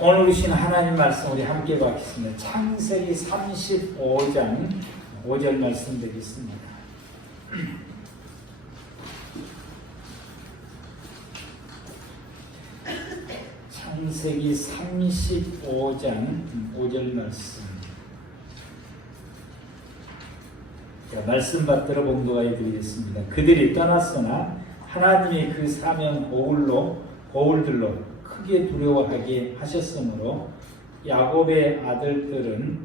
오늘 주신 하나님 말씀 우리 함께 받겠습니다. 창세기 35장 5절 말씀 드리겠습니다. 창세기 35장 5절 말씀. 자, 말씀 받들어 봉독하여 드리겠습니다. 그들이 떠났으나 하나님이 그 사명 고울들로 크게 두려워하게 하셨으므로 야곱의 아들들을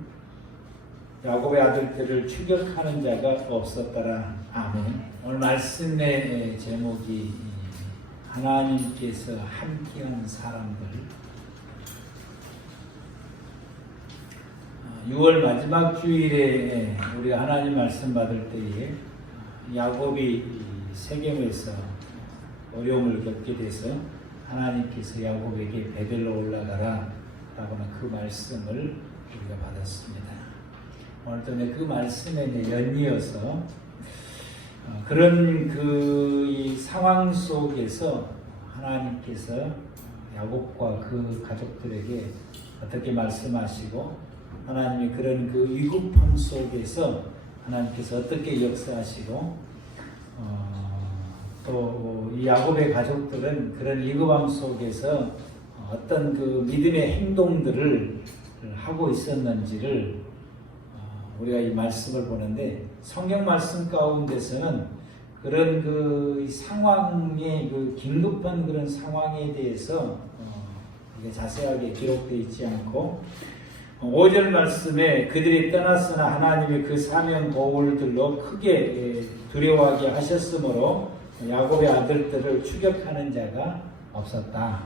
추격하는 자가 없었더라. 아멘. 오늘 말씀의 제목이 하나님께서 함께한 사람들. 6월 마지막 주일에 우리가 하나님 말씀 받을 때에 야곱이 세겜에서 어려움을 겪게 돼서 하나님께서 야곱에게 베델로 올라가라 라고는 그 말씀을 우리가 받았습니다. 오늘 그 말씀에 연이어서 그런 이 상황 속에서 하나님께서 야곱과 그 가족들에게 어떻게 말씀하시고 하나님이 그런 그 위급함 속에서 하나님께서 어떻게 역사하시고 또 이 야곱의 가족들은 그런 위급함 속에서 어떤 그 믿음의 행동들을 하고 있었는지를 우리가 이 말씀을 보는데 성경 말씀 가운데서는 그런 그 상황의 그 긴급한 그런 상황에 대해서 자세하게 기록되어 있지 않고 5절 말씀에 그들이 떠났으나 하나님이 그 사명 고울들로 크게 두려워하게 하셨으므로 야곱의 아들들을 추격하는 자가 없었다.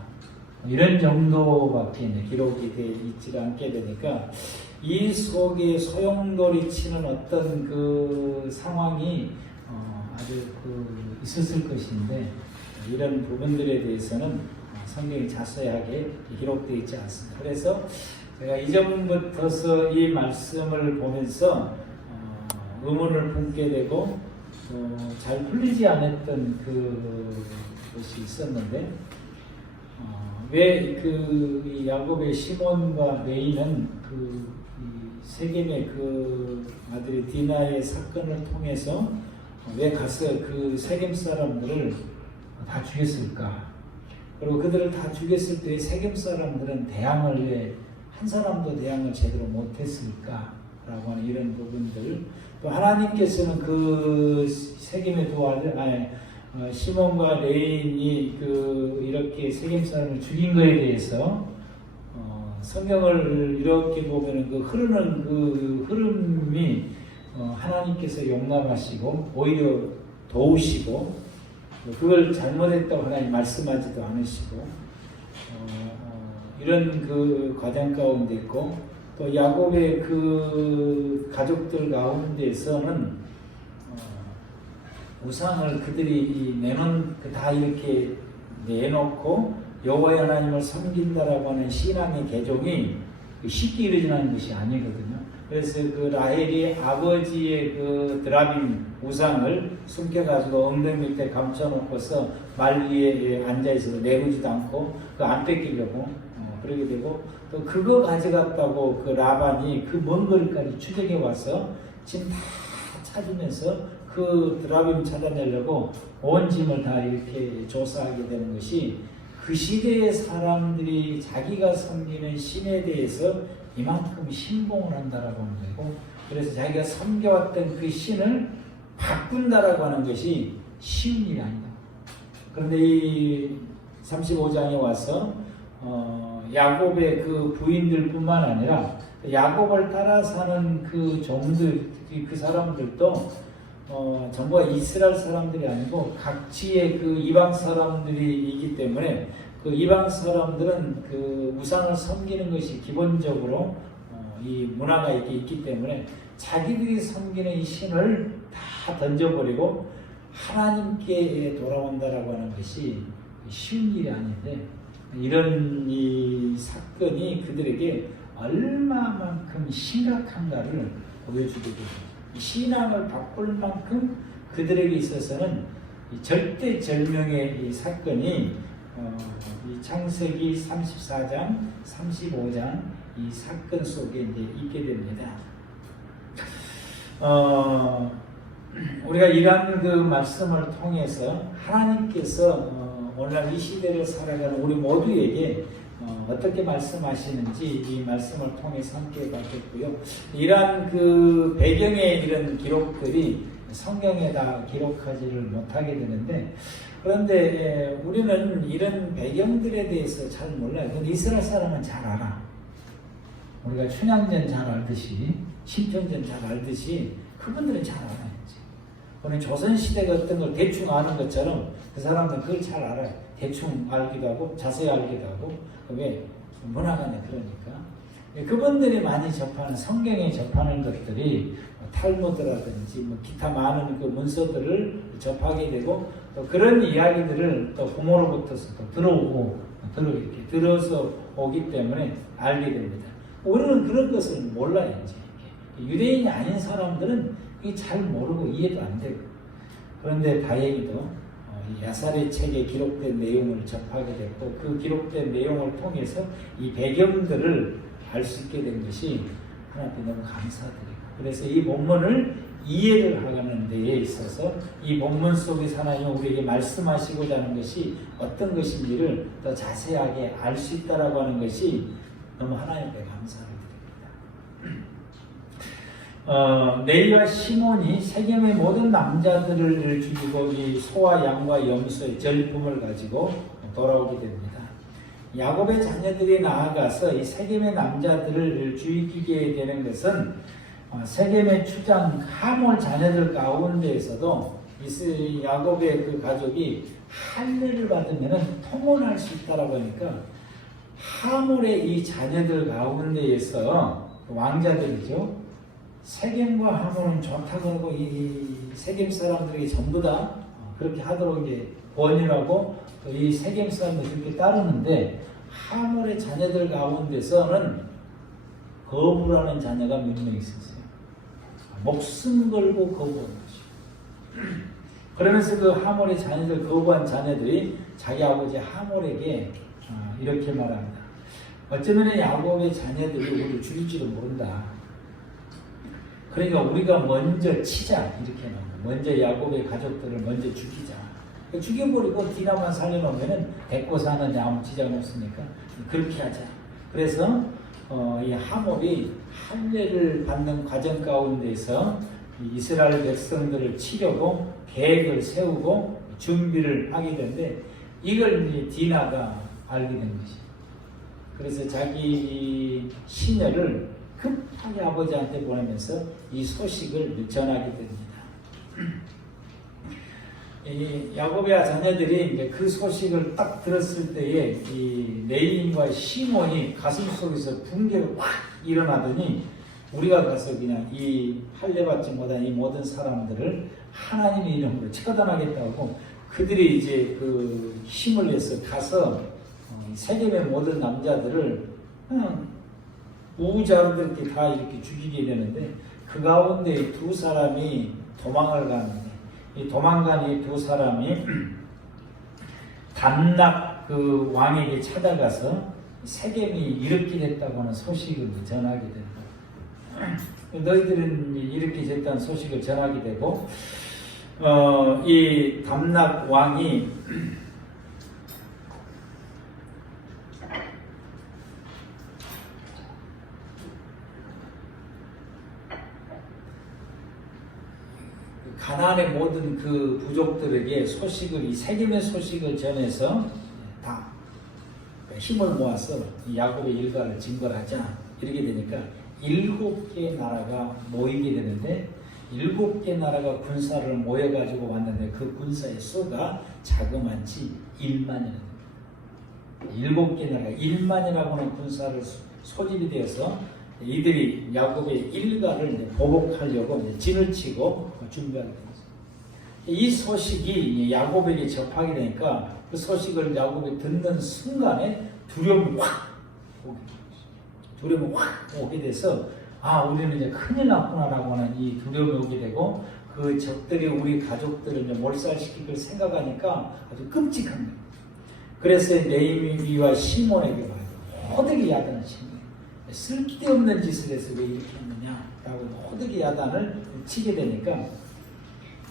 이런 정도밖에 기록이 되어 있지 않게 되니까 이 속에 소용돌이 치는 어떤 그 상황이 아주 있었을 것인데 이런 부분들에 대해서는 성경이 자세하게 기록되어 있지 않습니다. 그래서 제가 이전부터서 이 말씀을 보면서 의문을 품게 되고 잘 풀리지 않았던 것이 있었는데 왜 이 야곱의 시몬과 레이는 세겜의 그 아들이 디나의 사건을 통해서 왜 가서 그 세겜 사람들을 다 죽였을까? 그리고 그들을 다 죽였을 때 세겜 사람들은 대항을 왜 한 사람도 대항을 제대로 못했을까? 라고 하는 이런 부분들. 또 하나님께서는 그 세겜의 두 아들, 시몬과 레인이 이렇게 세겜 사람을 죽인 것에 대해서 성경을 이렇게 보면은 흐르는 그 흐름이 하나님께서 용납하시고 오히려 도우시고 그걸 잘못했다고 하나님 말씀하지도 않으시고 이런 그 과정 가운데 있고 또 야곱의 그 가족들 가운데서는 우상을 그들이 다 이렇게 내놓고 여호와 하나님을 섬긴다라고 하는 신앙의 개종이 쉽게 이루어지는 것이 아니거든요. 그래서 그 라헬이 아버지의 그 드라빔 우상을 숨겨가지고 엉덩이 밑에 감춰놓고서 말 위에 앉아있어서 내리지도 않고 안 뺏기려고 그러게 되고 또 그거 가져갔다고 그 라반이 그 먼 거리까지 추적해 와서 짐 다 찾으면서 그 드라빔 찾아내려고 온 짐을 다 이렇게 조사하게 되는 것이 그 시대의 사람들이 자기가 섬기는 신에 대해서 이만큼 신봉을 한다라고 하는 거고 그래서 자기가 섬겨왔던 그 신을 바꾼다라고 하는 것이 쉬운 일이 아니다. 그런데 이 35장에 와서 야곱의 그 부인들 뿐만 아니라 야곱을 따라 사는 그 종들, 그 사람들도 전부가 이스라엘 사람들이 아니고 각지의 그 이방 사람들이기 때문에 그 이방 사람들은 그 우상을 섬기는 것이 기본적으로 이 문화가 있기 때문에 자기들이 섬기는 이 신을 다 던져버리고 하나님께 돌아온다라고 하는 것이 쉬운 일이 아닌데 이런 이 사건이 그들에게 얼마만큼 심각한가를 보여주게 됩니다. 신앙을 바꿀 만큼 그들에게 있어서는 절대절명의 이 사건이 이 창세기 34장, 35장 이 사건 속에 이제 있게 됩니다. 우리가 이러한 그 말씀을 통해서 하나님께서 오늘날 이 시대를 살아가는 우리 모두에게 어떻게 말씀하시는지 이 말씀을 통해서 함께 봤겠고요. 이러한 그 배경의 이런 기록들이 성경에 다 기록하지를 못하게 되는데, 그런데 우리는 이런 배경들에 대해서 잘 몰라요. 근데 이스라엘 사람은 잘 알아. 우리가 춘향전 잘 알듯이, 신편전 잘 알듯이 그분들은 잘 알아요. 우리는 조선시대가 어떤 걸 대충 아는 것처럼 그 사람들은 그걸 잘 알아요. 대충 알기도 하고 자세히 알기도 하고. 왜? 문화관에 그러니까. 그분들이 많이 접하는, 성경에 접하는 것들이 탈무드라든지 기타 많은 그 문서들을 접하게 되고, 또 그런 이야기들을 또 부모로부터서 또 이렇게 들어서 오기 때문에 알게 됩니다. 우리는 그런 것을 몰라요. 이제 유대인이 아닌 사람들은 이게 잘 모르고 이해도 안 되고. 그런데 다행히도 야살의 책에 기록된 내용을 접하게 됐고, 그 기록된 내용을 통해서 이 배경들을 알 수 있게 된 것이 하나님께 너무 감사드리고, 그래서 이 본문을 이해를 하는 데에 있어서 이 본문 속에서 하나님 우리에게 말씀하시고자 하는 것이 어떤 것인지를 더 자세하게 알 수 있다라고 하는 것이 너무 하나님께 감사를 드립니다. 레위와 시몬이 세겜의 모든 남자들을 죽이고 이 소와 양과 염소의 절품을 가지고 돌아오게 됩니다. 야곱의 자녀들이 나아가서 이 세겜의 남자들을 죽이게 되는 것은 세겜의 추장 하몰 자녀들 가운데에서도 이 야곱의 그 가족이 할례를 받으면 통혼할 수 있다라고 하니까, 하몰의 이 자녀들 가운데에서 왕자들이죠. 세겜과 하몰은 좋다고 하고 이 세겜 사람들이 전부 다 그렇게 하도록 이제 권유하고 또 이 세겜 사람들이 그렇게 따르는데, 하몰의 자녀들 가운데서는 거부라는 자녀가 몇 명 있었어요. 목숨 걸고 거부한 것이죠. 그러면서 그 하몰의 자녀들, 거부한 자녀들이 자기 아버지 하몰에게 이렇게 말합니다. 어쩌면 야곱의 자녀들이 우리를 죽일지도 모른다. 그러니까 우리가 먼저 치자, 이렇게 말합니다. 먼저 야곱의 가족들을 먼저 죽이자. 죽여버리고 디나만 살려놓으면 데리고 사는데 아무 지장 없으니까 그렇게 하자. 그래서 이 하몰이 할례를 받는 과정 가운데서 이스라엘 백성들을 치려고 계획을 세우고 준비를 하게 되는데, 이걸 이제 디나가 알게 된 것이죠. 그래서 자기 시녀를 급하게 아버지한테 보내면서 이 소식을 전하게 됩니다. 이 야곱의 자녀들이 이제 그 소식을 딱 들었을 때에 이 레위인과 시몬이 가슴 속에서 붕괴가 확 일어나더니, 우리가 가서 그냥 이 할례 받지 못한 이 모든 사람들을 하나님의 이름으로 처단하겠다고 그들이 이제 그 힘을 내서 가서 세겜의 모든 남자들을 그냥 우자들께 다 이렇게 죽이게 되는데, 그 가운데 두 사람이 도망을 갑니다. 이 도망간 이 두 사람이 담락 그 왕에게 찾아가서 세겜이 이렇게 됐다고 하는 소식을 전하게 된다. 너희들은 이렇게 됐다는 소식을 전하게 되고, 이 담락 왕이 가나안의 모든 그 부족들에게 소식을, 이 세겜의 소식을 전해서 다 힘을 모아서 야곱의 일가를 징벌하자, 이렇게 되니까 7개 나라가 모이게 되는데, 7개 나라가 군사를 모여가지고 왔는데 그 군사의 수가 자그만치 1만이랍니다. 7개 나라가 1만이라고 하는 군사를 소집이 되어서 이들이 야곱의 일가를 보복하려고 진을 치고 준비하게 됩니다. 이 소식이 야곱에게 접하게 되니까 그 소식을 야곱이 듣는 순간에 두려움이 확 오게 돼서, 우리는 이제 큰일 났구나라고 하는 이 두려움이 오게 되고, 그 적들이 우리 가족들을 이제 몰살시킬 걸 생각하니까 아주 끔찍합니다. 그래서 레위와 시몬에게 말해요. 호되게 야단을 치는 거예요. 쓸데없는 짓을 해서 왜 이렇게 했느냐라고 호되게 야단을 치게 되니까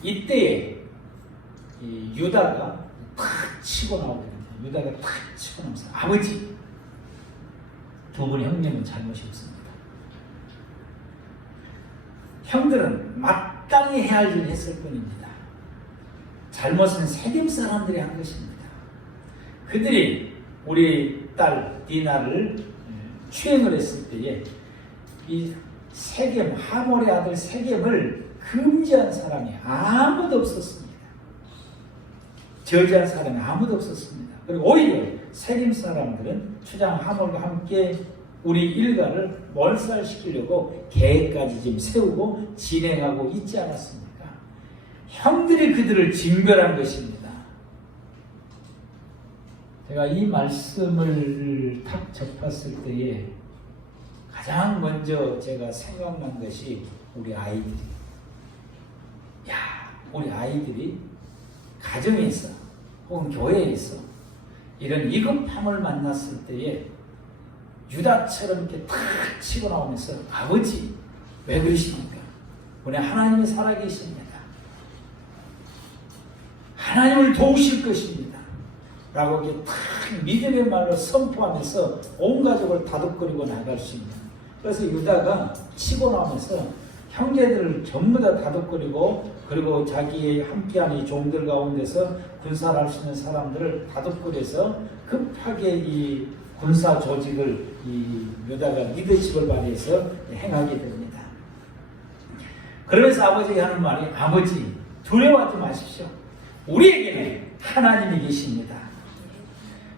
이때 이 유다가 탁 치고 나오거든요. 유다가 탁 치고 나면서 아버지, 두 분의 형님은 잘못이 없습니다. 형들은 마땅히 해야 할 일을 했을 뿐입니다. 잘못은 세겜 사람들이 한 것입니다. 그들이 우리 딸 디나를 추행을 했을 때에 이 세겜, 하몰의 아들 세겜을 금지한 사람이 아무도 없었습니다. 저지한 사람이 아무도 없었습니다. 그리고 오히려 세겜 사람들은 추장 하몰과 함께 우리 일가를 몰살시키려고 계획까지 지금 세우고 진행하고 있지 않았습니까? 형들이 그들을 징벌한 것입니다. 제가 이 말씀을 탁 접했을 때에 가장 먼저 제가 생각난 것이 우리 아이들이, 우리 아이들이 가정에서 혹은 교회에서 이런 위급함을 만났을 때에 유다처럼 이렇게 탁 치고 나오면서 아버지 왜 그러십니까? 우리 하나님이 살아계십니다. 하나님을 도우실 것입니다. 라고 이렇게 탁 믿음의 말로 선포하면서 온 가족을 다독거리고 나갈 수 있는. 그래서 유다가 치고 나오면서 형제들을 전부 다 다독거리고 그리고 자기의 함께하는 이 종들 가운데서 군사를 할 수 있는 사람들을 다독거려서 급하게 이 군사 조직을 이 유다가 리더십을 발휘해서 행하게 됩니다. 그러면서 아버지가 하는 말이 아버지 두려워하지 마십시오. 우리에게는 하나님이 계십니다.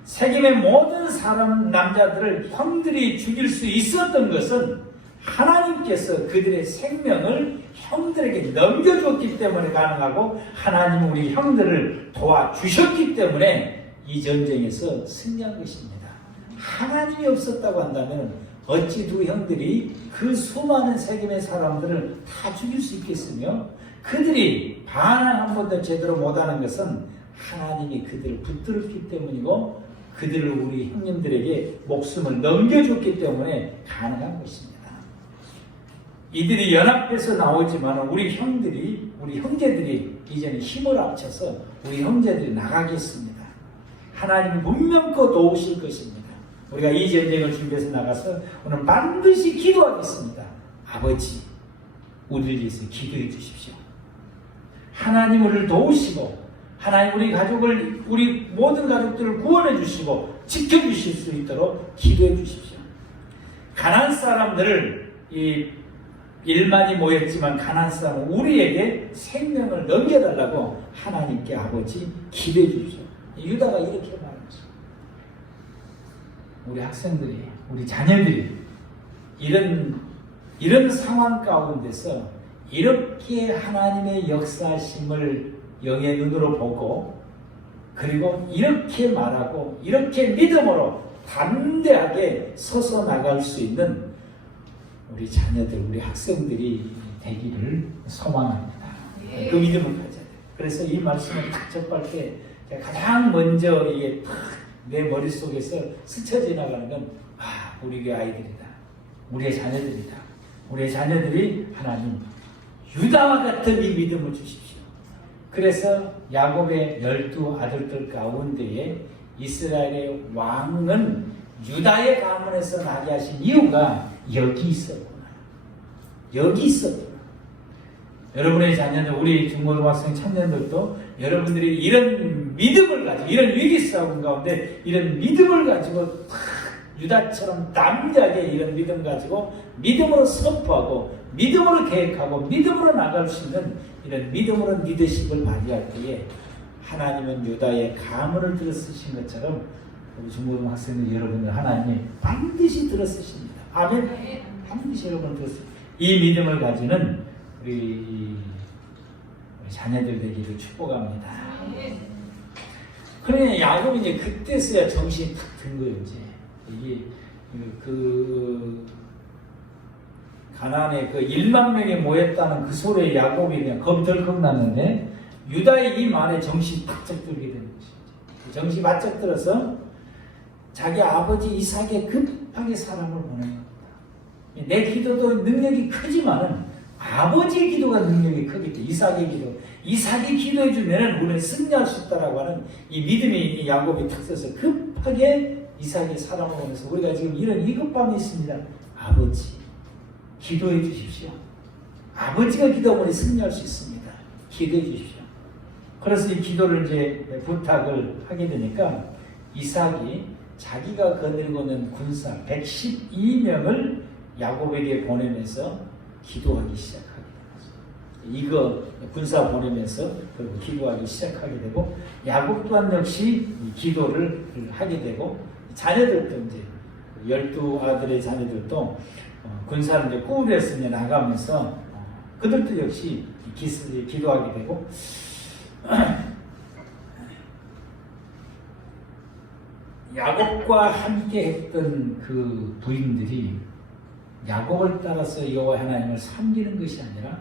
세겜의 모든 사람 남자들을 형들이 죽일 수 있었던 것은 하나님께서 그들의 생명을 형들에게 넘겨줬기 때문에 가능하고 하나님은 우리 형들을 도와주셨기 때문에 이 전쟁에서 승리한 것입니다. 하나님이 없었다고 한다면 어찌 두 형들이 그 수많은 세겜의 사람들을 다 죽일 수 있겠으며 그들이 반항 한 번도 제대로 못하는 것은 하나님이 그들을 붙들었기 때문이고 그들을 우리 형님들에게 목숨을 넘겨줬기 때문에 가능한 것입니다. 이들이 연합해서 나오지만 우리 형제들이 이제는 힘을 합쳐서 우리 형제들이 나가겠습니다. 하나님이 문명껏 도우실 것입니다. 우리가 이 전쟁을 준비해서 나가서 오늘 반드시 기도하겠습니다. 아버지, 우리를 위해서 기도해 주십시오. 하나님 우리를 도우시고 하나님 우리 모든 가족들을 구원해 주시고 지켜주실 수 있도록 기도해 주십시오. 가난한 사람들을 이 1만이 모였지만 가난한 사람은 우리에게 생명을 넘겨달라고 하나님께 아버지 기도해 주십시오. 유다가 이렇게 말한 것입니다. 우리 학생들이, 우리 자녀들이 이런 상황 가운데서 이렇게 하나님의 역사심을 영의 눈으로 보고 그리고 이렇게 말하고 이렇게 믿음으로 담대하게 서서 나갈 수 있는 우리 자녀들, 우리 학생들이 되기를 소망합니다. 그 믿음을 가져야 돼요. 그래서 이 말씀을 딱 접할 때 가장 먼저 이게 내 머릿속에서 스쳐 지나가는 건 우리 교회 아이들이다. 우리의 자녀들이다. 우리의 자녀들이 하나님 유다와 같은 이 믿음을 주십시오. 그래서 야곱의 12 아들들 가운데에 이스라엘의 왕은 유다의 가문에서 나게 하신 이유가 여기 있었구나. 여기 있었구나. 여러분의 자녀들, 우리 중고등학생 청년들도 여러분들이 이런 믿음을 가지고, 이런 위기 싸움 가운데 이런 믿음을 가지고 유다처럼 담대하게 이런 믿음 가지고 믿음으로 선포하고 믿음으로 계획하고 믿음으로 나갈 수 있는 이런 믿음으로 리더십을 발휘할 때에 하나님은 유다의 가문을 들어쓰신 것처럼 우리 중고등 학생들 여러분들 하나님이 반드시 들어쓰십니다. 아멘. 반드시 여러분을 들어쓰십니다. 이 믿음을 가지는 우리 자녀들 되기를 축복합니다. 그러니 야곱이 이제 그때서야 정신이 탁 든 거예요. 이게 가나안에 1만 명이 모였다는 그 소리에 야곱이 그냥 검덜컥 났는데 유다의 이 말에 정신이 탁 들게 되는 것이죠. 정신이 바짝 들어서 자기 아버지 이삭에 급하게 사람을 보낸 겁니다. 내 기도도 능력이 크지만은 아버지의 기도가 능력이 크겠죠. 이삭의 기도. 이삭이 기도해 주면 우리는 승리할 수 있다라고 하는 이 믿음이 야곱이 탁 서서 급하게 이삭이 사람을 보내서 우리가 지금 이런 위급함이 있습니다. 아버지 기도해 주십시오. 아버지가 기도하면 승리할 수 있습니다. 기도해 주십시오. 그래서 이 기도를 이제 부탁을 하게 되니까 이삭이 자기가 거느리고 있는 군사 112명을 야곱에게 보내면서 기도하기 시작하게 됩니다. 이거 군사 보내면서 그리고 기도하기 시작하게 되고 야곱 또한 역시 기도를 하게 되고 자녀들도 이제 12아들의 자녀들도 군사를 이제 꾸려서 나가면서 그들도 역시 기도하게 되고 야곱과 함께 했던 그 부인들이 야곱을 따라서 여호와 하나님을 섬기는 것이 아니라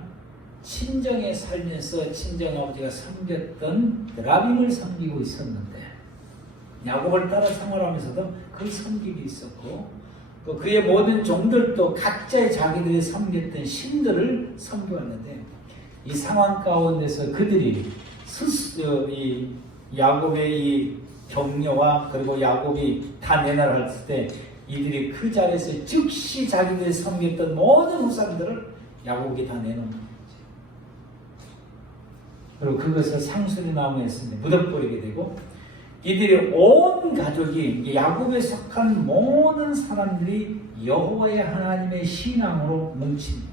친정에 살면서 친정아버지가 섬겼던 라빈을 섬기고 있었는데 야곱을 따라 생활하면서도 그 섬김이 있었고 또 그의 모든 종들도 각자의 자기들이 섬겼던 신들을 섬겨왔는데 이 상황 가운데서 그들이 이 야곱의 이 격려와 그리고 야곱이 다 내놔를 할 때 이들이 그 자리에서 즉시 자기들이 섬겼던 모든 우상들을 야곱이 다 내놓는 거죠. 그리고 그것을 상수리 나무에서 묻어버리게 되고 이들이 온 가족이 야곱에 속한 모든 사람들이 여호와의 하나님의 신앙으로 뭉칩니다.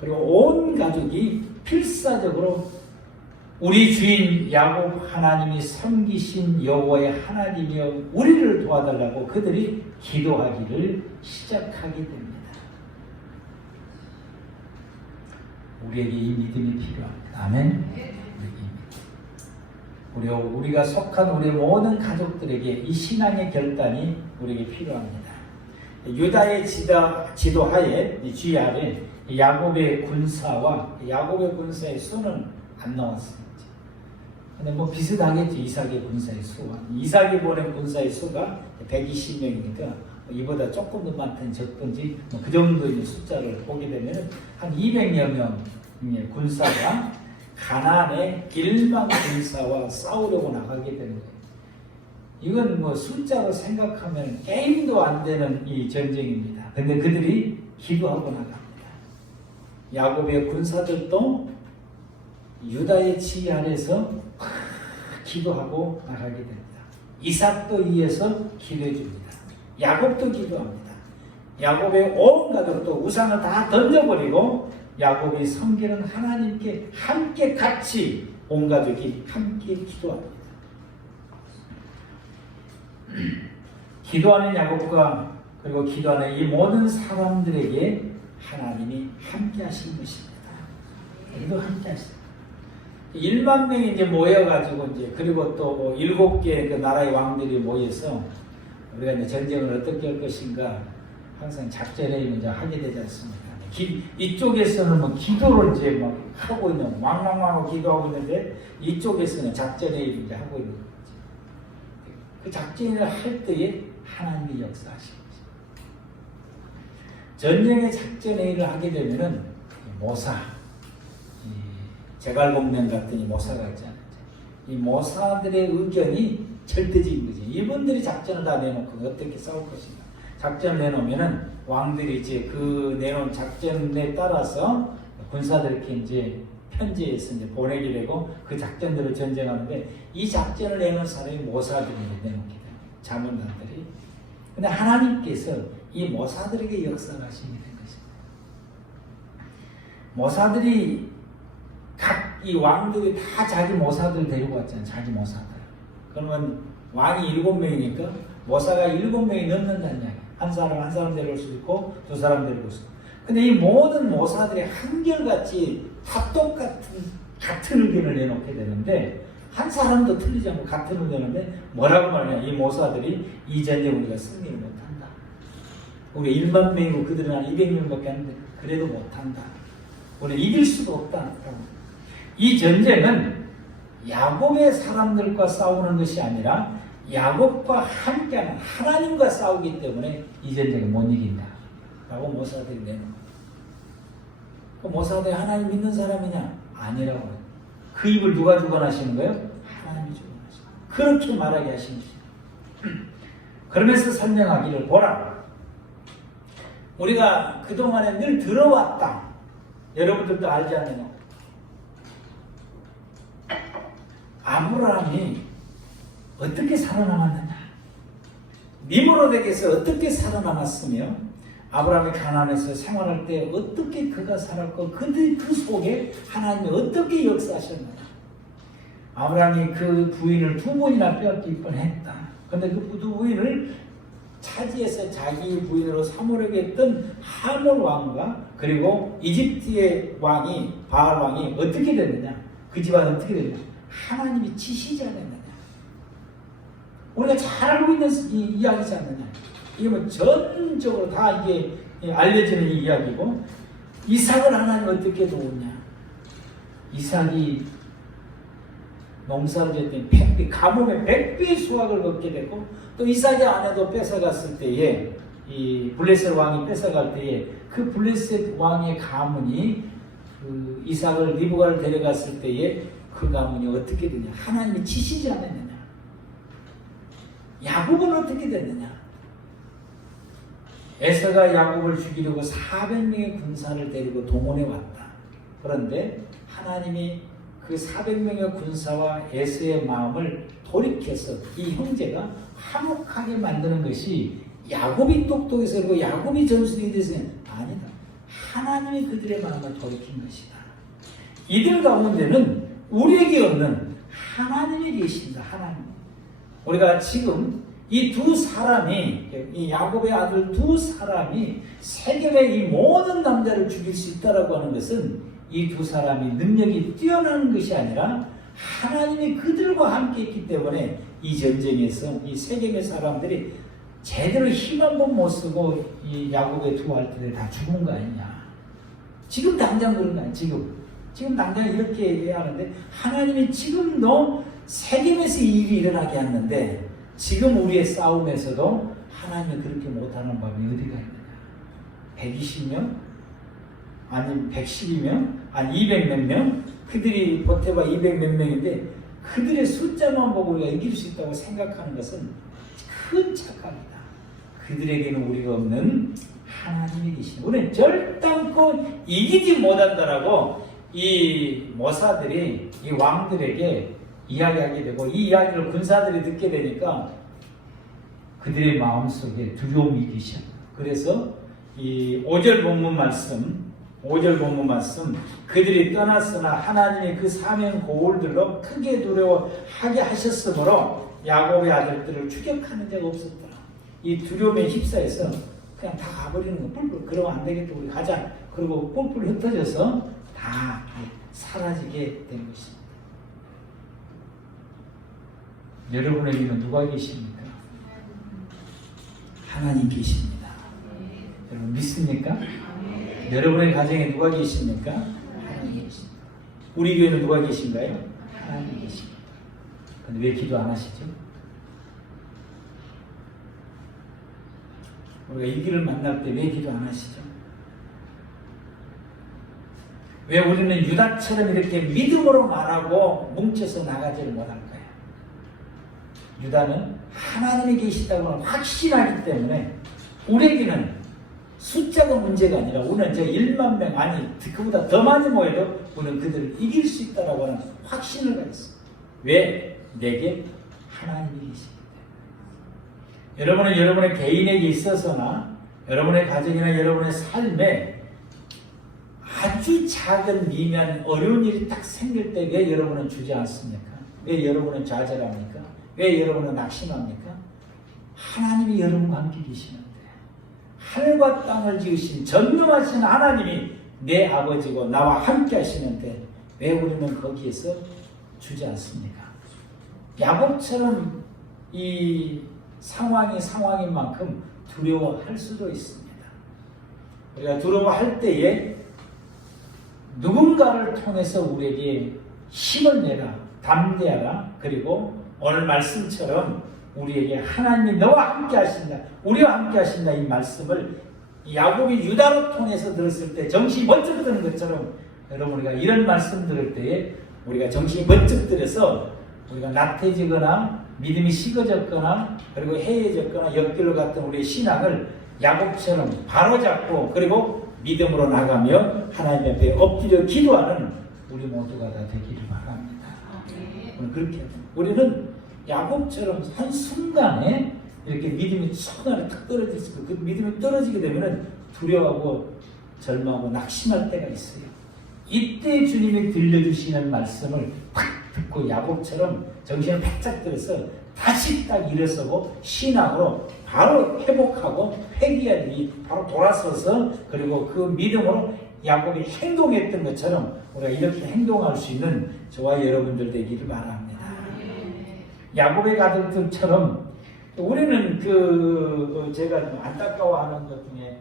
그리고 온 가족이 필사적으로 우리 주인 야곱 하나님이 섬기신 여호와의 하나님이여 우리를 도와달라고 그들이 기도하기를 시작하게 됩니다. 우리에게 이 믿음이 필요합니다. 아멘. 우리가 속한 우리 모든 가족들에게 이 신앙의 결단이 우리에게 필요합니다. 유다의 지도하에 이 쥐 아래 야곱의 군사와 야곱의 군사의 수는 안 나왔습니다. 근데 뭐 비슷하겠죠. 이삭의 군사의 수와. 이삭이 보낸 군사의 수가 120명이니까 이보다 조금 더 많든 적든지 그 정도의 숫자를 보게 되면 한 200여 명의 군사가 가나안의 1만 군사와 싸우려고 나가게 되는 거예요. 이건 뭐 숫자로 생각하면 게임도 안 되는 이 전쟁입니다. 근데 그들이 기도하고 나갑니다. 야곱의 군사들도 유다의 지휘 아래서 기도하고 나가게 됩니다. 이삭도 위에서 기도해 줍니다. 야곱도 기도합니다. 야곱의 온 가족도 우상을 다 던져버리고 야곱이 섬기는 하나님께 함께 같이 온 가족이 함께 기도합니다. 기도하는 야곱과 그리고 기도하는 이 모든 사람들에게 하나님이 함께 하신 것입니다. 우리도 함께 하십니다. 1만 명이 이제 모여가지고 이제 그리고 또 7개 그 나라의 왕들이 모여서 우리가 이제 전쟁을 어떻게 할 것인가 항상 작전회의를 이제 하게 되지 않습니까? 이쪽에서는 뭐 기도를 이제 막 하고 있는 왕왕왕하고 기도하고 있는데 이쪽에서는 작전회의를 이제 하고 있는 거죠. 그 작전회의를 할 때에 하나님이 역사하시는 거죠. 전쟁의 작전회의를 하게 되면은 모사 제갈공명 같은 이 모사가 있지 않죠. 이 모사들의 의견이 절대적인 거죠. 이분들이 작전을 다 내놓고 어떻게 싸울 것인가. 작전을 내놓으면은 왕들이 이제 그 내놓은 작전에 따라서 군사들께 이제 편지에서 이제 보내게 되고 그 작전대로 전쟁하는데 이 작전을 내놓은 사람이 모사들이 내놓게 돼요. 자문단들이. 근데 하나님께서 이 모사들에게 역사하시게 된 것입니다. 모사들이 각 이 왕들이 다 자기 모사들 데리고 왔잖아요. 자기 모사들. 그러면 왕이 7명이니까 모사가 7명이 넘는다는 이야기. 한 사람 데려올 수 있고 두 사람 데려올 수 있고. 근데 이 모든 모사들이 한결같이 다 같은 의견을 내놓게 되는데 한 사람도 틀리지 않고 같은 의견을 내는데 뭐라고 말하냐. 이 모사들이 이 전쟁 우리가 승리를 못한다. 우리 1만 명이고 그들은 한 200명밖에 안 되는데 그래도 못한다. 우리 이길 수도 없다. 이 전쟁은 야곱의 사람들과 싸우는 것이 아니라 야곱과 함께하는 하나님과 싸우기 때문에 이 전쟁을 못 이긴다 라고 모사들이 내는 거예요. 그 모사들이 하나님 믿는 사람이냐? 아니라고 해요. 그 입을 누가 주관하시는 거예요? 하나님이 주관하시는 거예요. 그렇게 말하게 하시는 거예요. 그러면서 설명하기를 보라. 우리가 그동안에 늘 들어왔다. 여러분들도 알지 않느냐? 아브라함이 어떻게 살아남았느냐? 니므롯에게서 어떻게 살아남았으며 아브라함이 가나안에서 생활할 때 어떻게 그가 살았고 그 속에 하나님이 어떻게 역사하셨느냐? 아브라함이 그 부인을 2번이나 빼앗길 뻔했다. 그런데 그 부인을 차지해서 자기 부인으로 삼으려고 했던 하몰 왕과 그리고 이집트의 왕이 바알 왕이 어떻게 됐느냐? 그 집안은 어떻게 됐느냐? 하나님이 치시지 않았느냐? 우리가 잘 알고 있는 이 이야기지 않느냐? 이게 뭐 전적으로 다 이게 알려지는 이 이야기고, 이삭을 하나님 어떻게 도우냐? 이삭이 농사를 지었더니 가뭄에 100배의 수확을 얻게 되고, 또 이삭의 아내도 뺏어갔을 때에 이 블레셋 왕이 뺏어갈 때에 그 블레셋 왕의 가문이 그 이삭을 리브가를 데려갔을 때에 그 가문이 어떻게 되냐? 하나님이 치시지 않았느냐? 야곱은 어떻게 됐느냐? 에서가 야곱을 죽이려고 400명의 군사를 데리고 동원해 왔다. 그런데 하나님이 그 400명의 군사와 에서의 마음을 돌이켜서 이 형제가 화목하게 만드는 것이 야곱이 똑똑해서 그리고 야곱이 전술이 돼서 아니다. 하나님이 그들의 마음을 돌이킨 것이다. 이들 가운데는 우리에게 없는 하나님이 계신다. 하나님. 우리가 지금 이 두 사람이, 이 야곱의 아들 두 사람이 세겜의 이 모든 남자를 죽일 수 있다라고 하는 것은 이 두 사람이 능력이 뛰어난 것이 아니라 하나님이 그들과 함께 있기 때문에 이 전쟁에서 이 세겜의 사람들이 제대로 힘 한 번 못 쓰고 이 야곱의 두 아들들이 다 죽은 거 아니냐. 지금 당장 그런 거 아니야. 지금 당장 이렇게 해야 하는데 하나님이 지금도 세겜에서 이 일이 일어나게 했는데 지금 우리의 싸움에서도 하나님이 그렇게 못하는 법이 어디가 있느냐. 120명? 아니면 112명? 아니 200 몇 명? 그들이 보태봐 200 몇 명인데 그들의 숫자만 보고 우리가 이길 수 있다고 생각하는 것은 큰 착각이다. 그들에게는 우리가 없는 하나님이 계시다. 우리는 절단코 이기지 못한다라고 이 모사들이 이 왕들에게 이야기하게 되고 이 이야기를 군사들이 듣게 되니까 그들의 마음속에 두려움이 있기 시작합니다. 그래서 이 5절 본문 말씀 그들이 떠났으나 하나님이 그 사명 고울들로 크게 두려워하게 하셨으므로 야곱의 아들들을 추격하는 자가 없었다. 이 두려움에 휩싸여서 그냥 다 가버리는 거. 뿔뿔 그러면 안 되겠다. 우리 가자. 그리고 뿔뿔 흩어져서 다 사라지게 된 것입니다. 여러분에게는 누가 계십니까? 하나님 계십니다. 여러분 믿습니까? 여러분의 가정에 누가 계십니까? 하나님 계십니다. 우리 교회는 누가 계신가요? 하나님 계십니다. 근데 왜 기도 안 하시죠? 우리가 이 길을 만날 때 왜 기도 안 하시죠? 왜 우리는 유다처럼 이렇게 믿음으로 말하고 뭉쳐서 나가지를 못할까요? 유다는 하나님이 계시다고 확신하기 때문에 우리에게는 숫자가 문제가 아니라 우리는 저 1만 명 아니 그보다 더 많이 모여도 우리는 그들을 이길 수 있다라고 하는 확신을 가졌어요. 왜? 내게 하나님이 계시기 때문에. 여러분은 여러분의 개인에게 있어서나 여러분의 가정이나 여러분의 삶에 아주 작은 미미한 어려운 일이 딱 생길 때 왜 여러분은 주저앉습니까? 왜 여러분은 좌절합니까? 왜 여러분은 낙심합니까? 하나님이 여러분과 함께 계시는데 하늘과 땅을 지으신 전능하신 하나님이 내 아버지고 나와 함께 하시는데 왜 우리는 거기에서 주저앉습니까? 야곱처럼 이 상황인 만큼 두려워할 수도 있습니다. 우리가 두려워할 때에 누군가를 통해서 우리에게 힘을 내라. 담대하라. 그리고 오늘 말씀처럼 우리에게 하나님이 너와 함께 하신다, 우리와 함께 하신다, 이 말씀을 야곱이 유다로 통해서 들었을 때 정신이 번쩍 드는 것처럼 여러분 우리가 이런 말씀 들을 때에 우리가 정신이 번쩍 들어서 우리가 나태해지거나 믿음이 식어졌거나 그리고 해해졌거나 옆길로 갔던 우리의 신앙을 야곱처럼 바로잡고 그리고 믿음으로 나가며 하나님 앞에 엎드려 기도하는 우리 모두가 다 되기를 바랍니다. 그렇게 우리는 야곱처럼 한 순간에 이렇게 믿음이 순간에 탁 떨어졌을 그 믿음이 떨어지게 되면 두려워하고 절망하고 낙심할 때가 있어요. 이때 주님이 들려주시는 말씀을 탁 듣고 야곱처럼 정신을 바짝 들어서 다시 딱 일어서고 신앙으로 바로 회복하고 회개하니 바로 돌아서서 그리고 그 믿음으로 야곱이 행동했던 것처럼 우리가 이렇게 행동할 수 있는 저와 여러분들 되기를 바랍니다. 야곱의 가족들처럼 우리는 제가 좀 안타까워하는 것 중에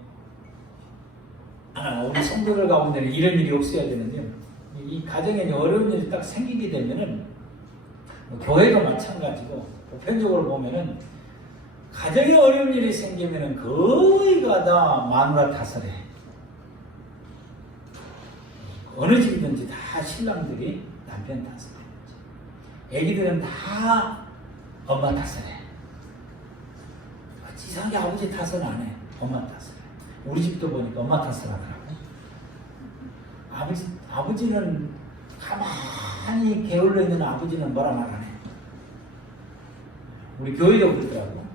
우리 성도들 가운데는 이런 일이 없어야 되는데요. 이 가정에 어려운 일이 딱 생기게 되면은 교회도 마찬가지고 보편적으로 보면은 가정에 어려운 일이 생기면은 거의가 다 마누라 탓을 해. 어느 집이든지 다 신랑들이 남편 탓을 해. 애기들은 다 엄마 탓을 해. 이상하게 아버지 탓은 안 해. 엄마 탓을 해. 우리 집도 보니까 엄마 탓을 하더라고. 아버지는 가만히 게을러 있는 아버지는 뭐라 말 안 해. 우리 교회도 그러더라고.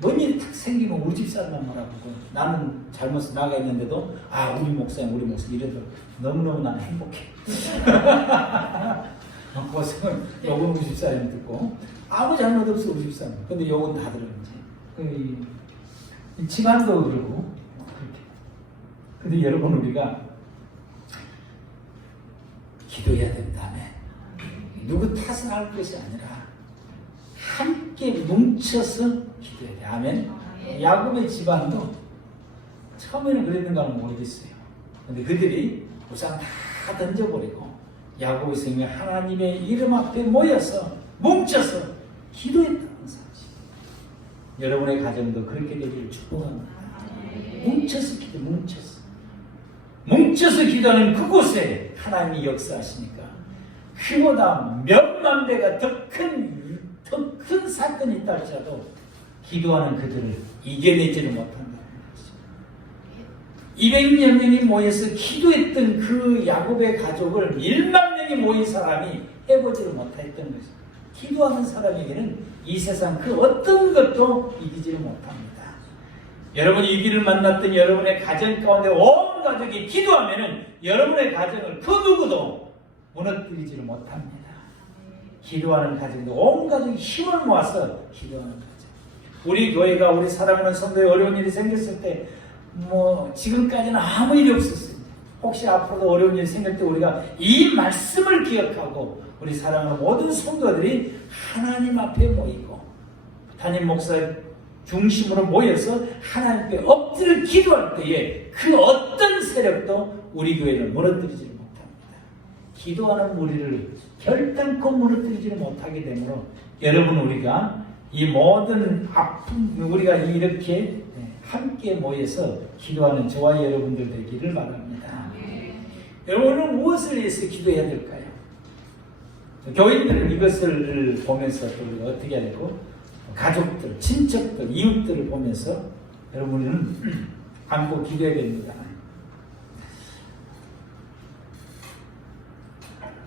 뭔 일이 탁 생기면 우리 집 사람만 뭐라고. 나는 잘못 나가 있는데도 우리 목사님 이래도 너무너무 나는 행복해. 그것은 욕은 우리 집 사람이 듣고 아무 잘못 없어 우리 집 사람. 근데 욕은 다 들었는지. 집안도 그러고 그렇게. 근데 여러분 우리가 기도해야 된다며. 누구 탓을 할 것이 아니라 함께 뭉쳐서 기도해야 돼. 아멘. 야곱의 집안도 처음에는 그랬는가 모르겠어요. 근데 그들이 우상 다 던져버리고 야곱의 성이 하나님의 이름 앞에 모여서 뭉쳐서 기도했다는 사실. 여러분의 가정도 그렇게 되기를 축복합니다. 뭉쳐서 기도, 뭉쳐서 기도하는 그곳에 하나님이 역사하시니까 그보다 몇만 배가 더 큰 사건이 있다 할지라도 기도하는 그들을 이겨내지는 못한다는 것이죠. 200여 명이 모여서 기도했던 그 야곱의 가족을 1만 명이 모인 사람이 해보지를 못했던 것이죠. 기도하는 사람에게는 이 세상 그 어떤 것도 이기지를 못합니다. 여러분이 이 길을 만났던 여러분의 가정 가운데 온 가족이 기도하면은 여러분의 가정을 그 누구도 무너뜨리지를 못합니다. 기도하는 가정도 온 가족이 힘을 모아서 기도하는 가정. 우리 교회가 우리 사랑하는 성도의 어려운 일이 생겼을 때 지금까지는 아무 일이 없었어요. 혹시 앞으로도 어려운 일이 생길 때 우리가 이 말씀을 기억하고 우리 사랑하는 모든 성도들이 하나님 앞에 모이고 담임 목사 중심으로 모여서 하나님 앞에 엎드려 기도할 때에 그 어떤 세력도 우리 교회를 무너뜨리지 못합니다. 기도하는 우리를 결단코 무너뜨리지 못하게 되므로 여러분 우리가 이 모든 아픔 우리가 이렇게 함께 모여서 기도하는 저와 여러분들 되기를 바랍니다. 여러분은 무엇을 위해서 기도해야 될까요? 교인들은 이것을 보면서 또 어떻게 해야 되고 가족들, 친척들, 이웃들을 보면서 여러분은 안고 기도해야 됩니다.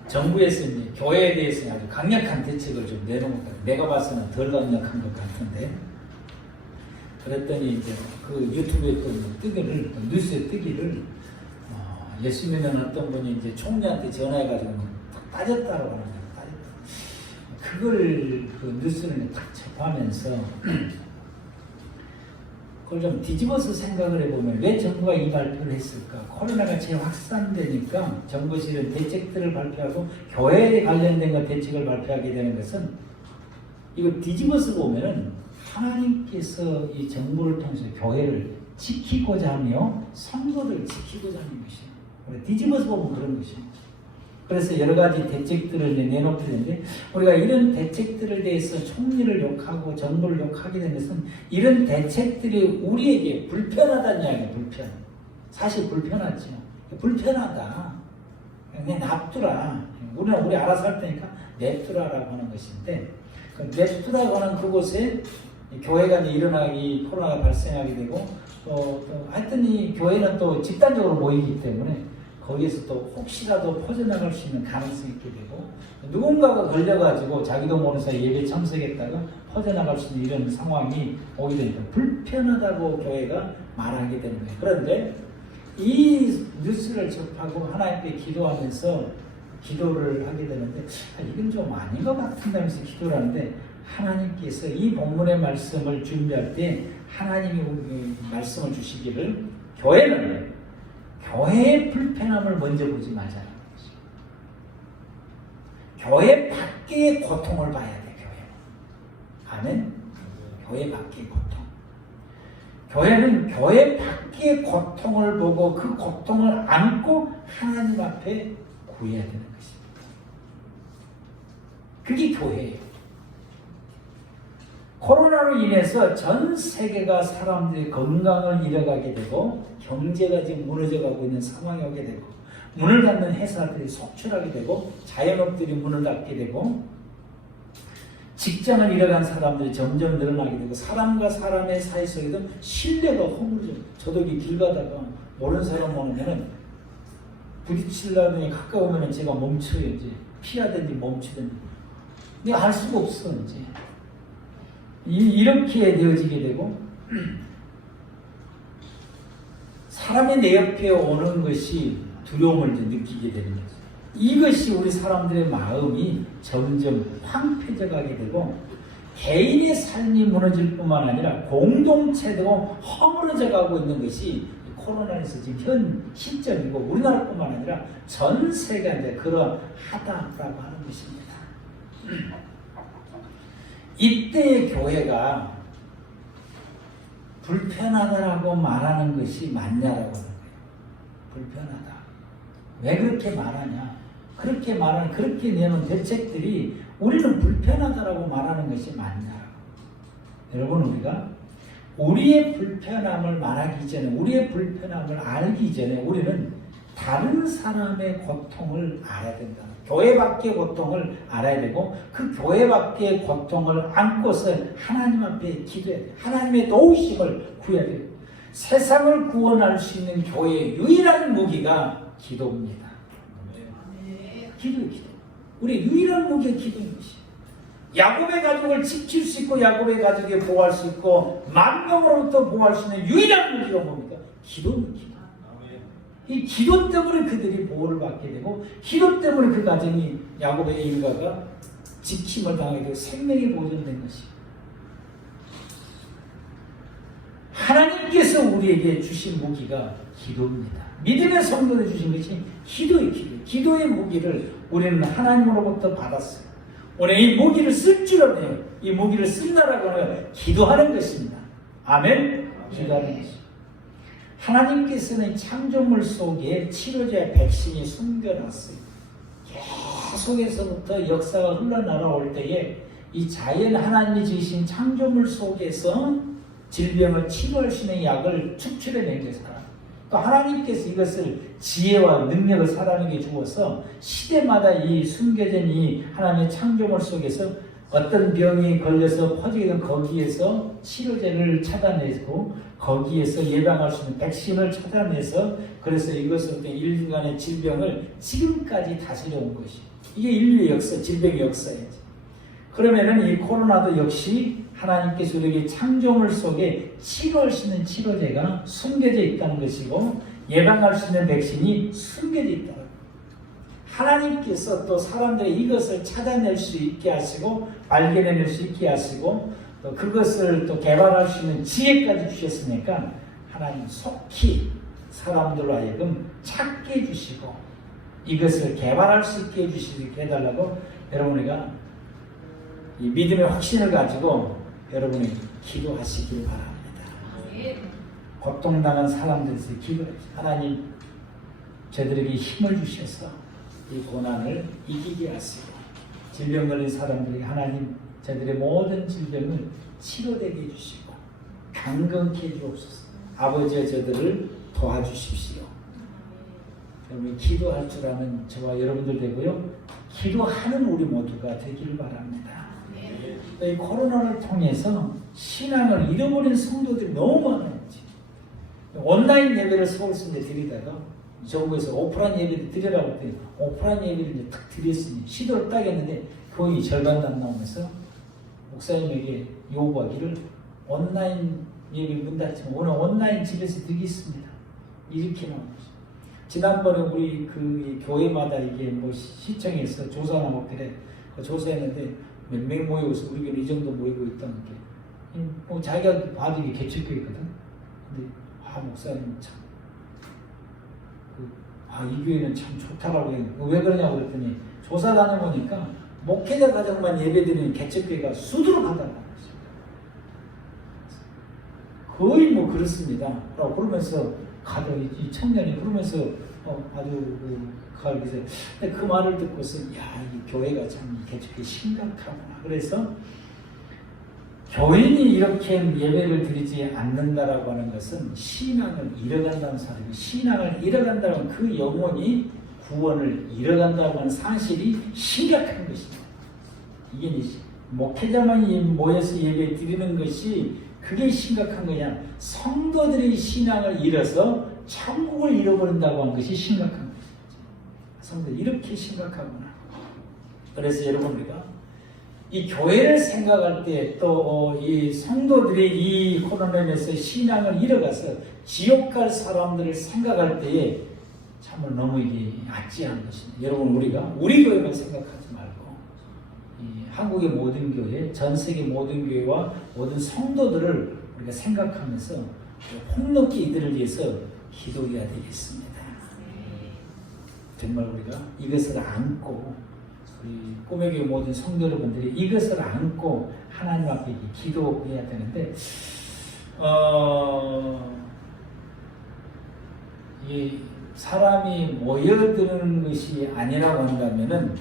정부에서 이제 교회에 대해서 아주 강력한 대책을 좀 내놓은 것 같아요. 내가 봐서는 덜 강력한 것 같은데. 그랬더니 이제 그 유튜브에 또 뜨기를, 뉴스에 뜨기를, 예수 믿는 어떤 분이 이제 총리한테 전화해가지고 따졌다고 하는 거예요. 그걸 그 뉴스를 딱 접하면서 그걸 좀 뒤집어서 생각을 해보면 왜 정부가 이 발표를 했을까? 코로나가 재확산되니까 정부실은 대책들을 발표하고 교회에 관련된 것 대책을 발표하게 되는 것은 이거 뒤집어서 보면은 하나님께서 이 정부를 통해서 교회를 지키고자 하며 성도를 지키고자 하는 것이에요. 뒤집어서 보면 그런 것입니다. 그래서 여러 가지 대책들을 이제 내놓게 되는데, 우리가 이런 대책들에 대해서 총리를 욕하고 정부를 욕하게 된 것은 이런 대책들이 우리에게 불편하다는 이야기예요. 불편. 사실 불편하죠. 불편하다. 그냥 놔두라. 우리는 우리 알아서 할 테니까 냅두라라고 하는 것인데, 그 냅두라고 하는 그곳에 교회가 이제 일어나기, 코로나가 발생하게 되고, 하여튼 이 교회는 또 집단적으로 모이기 때문에 거기에서 또 혹시라도 퍼져나갈 수 있는 가능성이 있게 되고, 누군가가 걸려가지고 자기도 모르는 사이에 예배 참석했다가 퍼져나갈 수 있는 이런 상황이 오게 되니까 불편하다고 교회가 말하게 되는 거예요. 그런데 이 뉴스를 접하고 하나님께 기도하면서 기도를 하게 되는데, 이건 좀 아닌 것 같은다면서 기도를 하는데, 하나님께서 이 본문의 말씀을 준비할 때 하나님이 말씀을 주시기를, 교회는 교회의 불편함을 먼저 보지 말자는 것이죠. 교회 밖의 고통을 봐야 돼. 교회는. 아멘. 교회 밖의 고통. 교회는 교회 밖의 고통을 보고 그 고통을 안고 하나님 앞에 구해야 되는 것입니다. 그게 교회예요. 코로나로 인해서 전 세계가 사람들이 건강을 잃어가게 되고, 경제가 지금 무너져가고 있는 상황이 오게 되고, 문을 닫는 회사들이 속출하게 되고, 자영업들이 문을 닫게 되고, 직장을 잃어간 사람들이 점점 늘어나게 되고, 사람과 사람의 사이 속에도 신뢰가 허물어져요. 저도 길 가다가 모르는 사람 오면은 부딪히려더니 가까우면 제가 멈춰요. 이제 피하든지 멈추든지. 내가 알 수가 없어. 이제 이렇게 되어지게 되고, 사람이 내 옆에 오는 것이 두려움을 이제 느끼게 되는 거죠. 이것이 우리 사람들의 마음이 점점 황폐져 가게 되고, 개인의 삶이 무너질 뿐만 아니라 공동체도 허물어져 가고 있는 것이 코로나에서 지금 현 시점이고, 우리나라뿐만 아니라 전 세계가 이제 그러하다라고 하는 것입니다. 이때의 교회가 불편하다라고 말하는 것이 맞냐라고 하는 거예요. 불편하다. 왜 그렇게 말하냐? 그렇게 말하는, 그렇게 내놓은 대책들이 우리는 불편하다라고 말하는 것이 맞냐라고. 여러분, 우리가 우리의 불편함을 말하기 전에, 우리의 불편함을 알기 전에 우리는 다른 사람의 고통을 알아야 된다. 교회 밖의 고통을 알아야 되고, 그 교회 밖의 고통을 안고서 하나님 앞에 기도해야 돼요. 하나님의 도우심을 구해야 돼요. 세상을 구원할 수 있는 교회의 유일한 무기가 기도입니다. 기도예요, 기도. 우리 유일한 무기가 기도인 것이에요. 야곱의 가족을 지킬 수 있고, 야곱의 가족을 보호할 수 있고, 만명으로부터 보호할 수 있는 유일한 무기가 뭡니까? 기도입니다. 기도. 이 기도 때문에 그들이 보호를 받게 되고, 기도 때문에 그 가정이, 야곱의 일가가 지킴을 당하게 되고 생명이 보존된 것입니다. 하나님께서 우리에게 주신 무기가 기도입니다. 믿음의 성도에 주신 것이 기도의 기도. 기도의 무기를 우리는 하나님으로부터 받았어요. 오늘 이 무기를 쓸 줄 알아요. 이 무기를 쓴다라고 하는 기도하는 것입니다. 아멘? 기도하는 것입니다. 하나님께서는 창조물 속에 치료제 백신이 숨겨놨어요. 계속해서부터 역사가 흘러나올 때에 이 자연 하나님이 지으신 창조물 속에서 질병을 치료할 수 있는 약을 축출해낸 거예요. 또 하나님께서 이것을 지혜와 능력을 사람에게 주어서 시대마다 이 숨겨진 이 하나님의 창조물 속에서 어떤 병이 걸려서 퍼지게 된 거기에서 치료제를 찾아내고, 거기에서 예방할 수 있는 백신을 찾아내서, 그래서 이것으로부터 인간의 질병을 지금까지 다스려 온 것이, 이게 인류의 역사, 질병의 역사예요. 그러면은 이 코로나도 역시 하나님께서 우리에게 창조물 속에 치료할 수 있는 치료제가 숨겨져 있다는 것이고, 예방할 수 있는 백신이 숨겨져 있다. 하나님께서 또 사람들이 이것을 찾아낼 수 있게 하시고, 발견해낼 수 있게 하시고, 또 그것을 또 개발할 수 있는 지혜까지 주셨으니까, 하나님 속히 사람들로 하여금 찾게 해주시고, 이것을 개발할 수 있게 해주시게 해달라고, 여러분이가 이 믿음의 확신을 가지고 여러분이 기도하시길 바랍니다. 고통당한 사람들에서 기도해. 하나님, 저들에게 힘을 주셔서 이 고난을 이기게 하시고 질병 걸린 사람들이 하나님 저들의 모든 질병을 치료되게 해주시고 강건케 해주옵소서. 아버지여 저들을 도와주십시오. 여러분 기도할 줄 아는 저와 여러분들 되고요. 기도하는 우리 모두가 되기를 바랍니다. 이 코로나를 통해서 신앙을 잃어버린 성도들이 너무 많아요. 온라인 예배를 서울에서 이제 드리다가 정부에서 오프라인 예배를 드리라고 했더니 오프라인 예배를 이제 딱 드렸으니 시도를 딱 했는데 거의 절반도 안 나오면서 목사님에게 요구하기를 온라인 예배 문 닫히면 오늘 온라인 집에서 드리겠습니다. 이렇게 나온 거죠. 지난번에 우리 그 교회마다 이게 뭐 시청에서 조사나 뭐 그래 조사했는데 몇 명 모여서 우리 교회 이 정도 모이고 있다는 게 뭐 자기가 봐도 이게 개척교회거든. 근데 목사님 참 이 교회는 참 좋다라고 해요. 왜 그러냐고 그랬더니 조사 다녀보니까 목회자 가정만 예배드리는 개척교회가 수두룩하다는 거죠. 거의 뭐 그렇습니다. 그러면서 가도 이 청년이 그러면서 아주 가을기세. 근데 그 말을 듣고서 이 교회가 참 개척교회 심각하구나. 그래서 교인이 이렇게 예배를 드리지 않는다라고 하는 것은 신앙을 잃어간다는 사람이 신앙을 잃어간다는 그 영혼이 구원을 잃어간다고 하는 사실이 심각한 것입니다. 이게 목회자만 모여서 예배 드리는 것이 그게 심각한 거냐. 성도들의 신앙을 잃어서 천국을 잃어버린다고 하는 것이 심각한 것입니다. 성도들이 이렇게 심각하구나. 그래서 여러분 우리가 이 교회를 생각할 때 또 이 성도들이 이 코로나에서 신앙을 잃어가서 지옥 갈 사람들을 생각할 때에 참으로 너무 이게 아찌한 것입니다. 여러분 우리가 우리 교회만 생각하지 말고 이 한국의 모든 교회, 전 세계 모든 교회와 모든 성도들을 우리가 생각하면서 폭넓게 이들을 위해서 기도해야 되겠습니다. 정말 우리가 이것을 안고 우리 꿈의 교회 모든 성도 여러분들이 이것을 안고 하나님 앞에 기도해야 되는데 이 사람이 모여드는 것이 아니라고 한다면은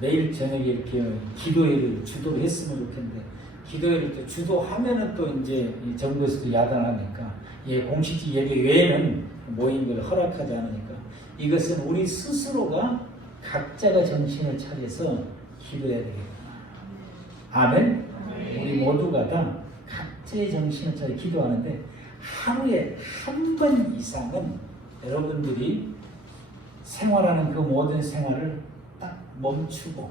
매일 저녁에 이렇게 기도회를 주도를 했으면 좋겠는데 기도회를 또 주도하면은 또 이제 이 정부에서도 야단하니까 공식적 예배 외에는 모인 걸 허락하지 않으니까 이것은 우리 스스로가 각자가 정신을 차려서 기도해야 되겠구나. 아멘? 우리 모두가 다 각자의 정신을 차려 기도하는데 하루에 한 번 이상은 여러분들이 생활하는 그 모든 생활을 딱 멈추고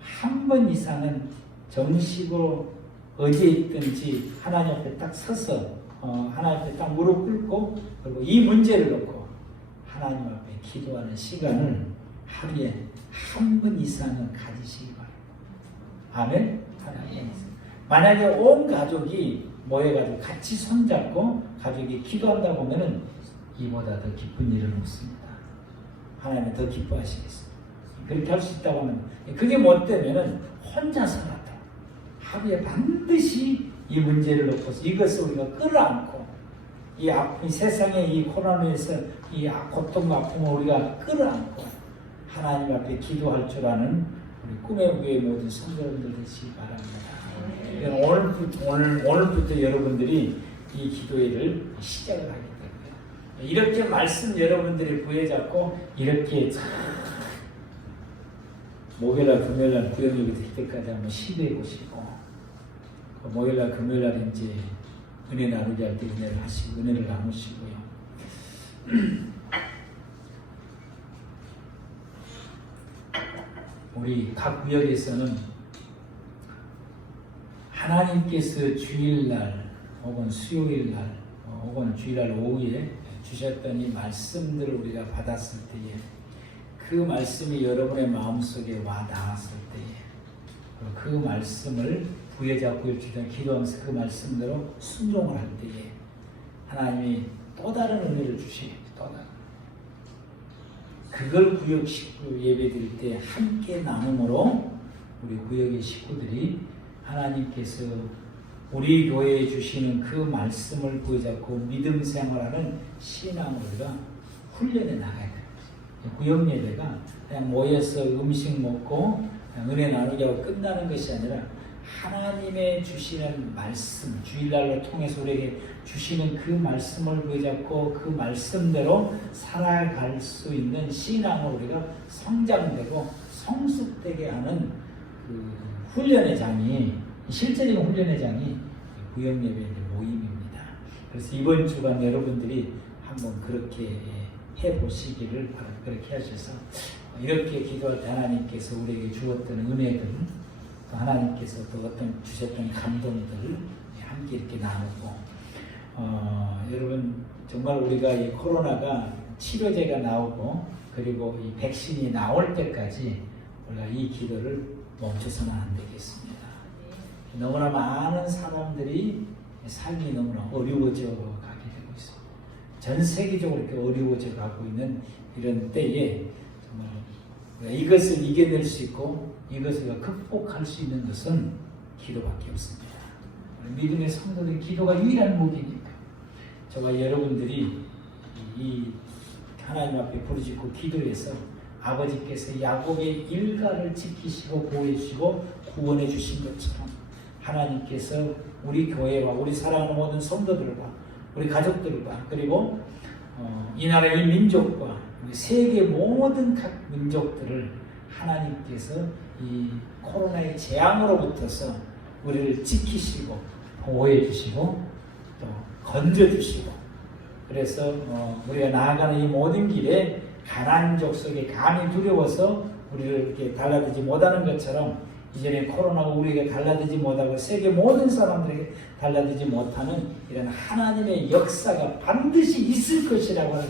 한 번 이상은 정식으로 어디에 있든지 하나님 앞에 딱 서서 하나님 앞에 딱 무릎 꿇고 그리고 이 문제를 놓고 하나님 앞에 기도하는 시간을 하루에 한 번 이상은 가지시기 바랍니다. 아멘? 하나님. 만약에 온 가족이 모여가지고 같이 손잡고 가족이 기도한다 보면은 이보다 더 기쁜 일은 없습니다. 하나님은 더 기뻐하시겠습니다. 그렇게 할 수 있다고 하면 그게 못 되면은 혼자서라도 하루에 반드시 이 문제를 놓고서 이것을 우리가 끌어안고 이 아픔, 세상의 이 코로나에서 이 고통과 아픔을 우리가 끌어안고 하나님 앞에 기도할 줄 아는 우리 꿈의 교회 모든 성도님들 되시기 바랍니다. 오늘부터 여러분들이 이 기도회를 시작을 하게 됩니다. 이렇게 말씀 여러분들이 부여잡고 이렇게 목요일날 금요일날 구역력이 될 때까지 한번 시도해 보시고 목요일날 금요일날 이제 은혜 나누기 할 때 은혜를 하시고 은혜를 나누시고요. 우리 각 구역에서는 하나님께서 주일날 혹은 수요일날 혹은 주일날 오후에 주셨던 이 말씀들을 우리가 받았을 때에 그 말씀이 여러분의 마음속에 와 닿았을 때에 그 말씀을 부여잡고 주던 기도하면서 그 말씀대로 순종을 할 때에 하나님이 또 다른 은혜를 주시겠죠. 또 다른. 그걸 구역 식구 예배 드릴 때 함께 나눔으로 우리 구역의 식구들이 하나님께서 우리 교회에 주시는 그 말씀을 부여잡고 믿음 생활하는 신앙을 우리가 훈련해 나가야 됩니다. 구역 예배가 그냥 모여서 음식 먹고 그냥 은혜 나누기 하고 끝나는 것이 아니라 하나님의 주시는 말씀, 주일날로 통해서 우리에게 주시는 그 말씀을 붙잡고 그 말씀대로 살아갈 수 있는 신앙으로 우리가 성장되고 성숙되게 하는 그 훈련의 장이, 실제적인 훈련의 장이 구역예배의 모임입니다. 그래서 이번 주간 여러분들이 한번 그렇게 해보시기를 바랍니다. 그렇게 하셔서 이렇게 기도할 때 하나님께서 우리에게 주었던 은혜들, 또 하나님께서 또 어떤 주셨던 감동들을 함께 이렇게 나누고, 여러분 정말 우리가 이 코로나가 치료제가 나오고 그리고 이 백신이 나올 때까지 우리가 이 기도를 멈춰서는 안 되겠습니다. 너무나 많은 사람들이 삶이 너무나 어려워져 가게 되고 있습니다. 전 세계적으로 이렇게 어려워져 가고 있는 이런 때에 정말 우리가 이것을 이겨낼 수 있고 이것을 극복할 수 있는 것은 기도밖에 없습니다. 믿음의 성도들의 기도가 유일한 무기니까 저와 여러분들이 이 하나님 앞에 부르짖고 기도해서 아버지께서 야곱의 일가를 지키시고 보호해 주시고 구원해 주신 것처럼 하나님께서 우리 교회와 우리 사랑하는 모든 성도들과 우리 가족들과 그리고 이 나라의 민족과 세계 모든 각 민족들을 하나님께서 이 코로나의 재앙으로부터서 우리를 지키시고 보호해 주시고 또 건져 주시고 그래서 우리가 나아가는 이 모든 길에 가난한 족속에 감히 두려워서 우리를 이렇게 달라들지 못하는 것처럼 이전에 코로나가 우리에게 달라들지 못하고 세계 모든 사람들에게 달라들지 못하는 이런 하나님의 역사가 반드시 있을 것이라고 하는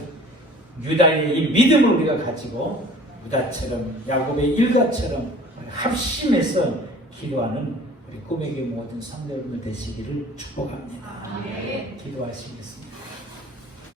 유다의 이 믿음을 우리가 가지고 유다처럼 야곱의 일가처럼 합심해서 기도하는 우리 꿈에게 모든 성도여러분들 되시기를 축복합니다. 기도하시겠습니다.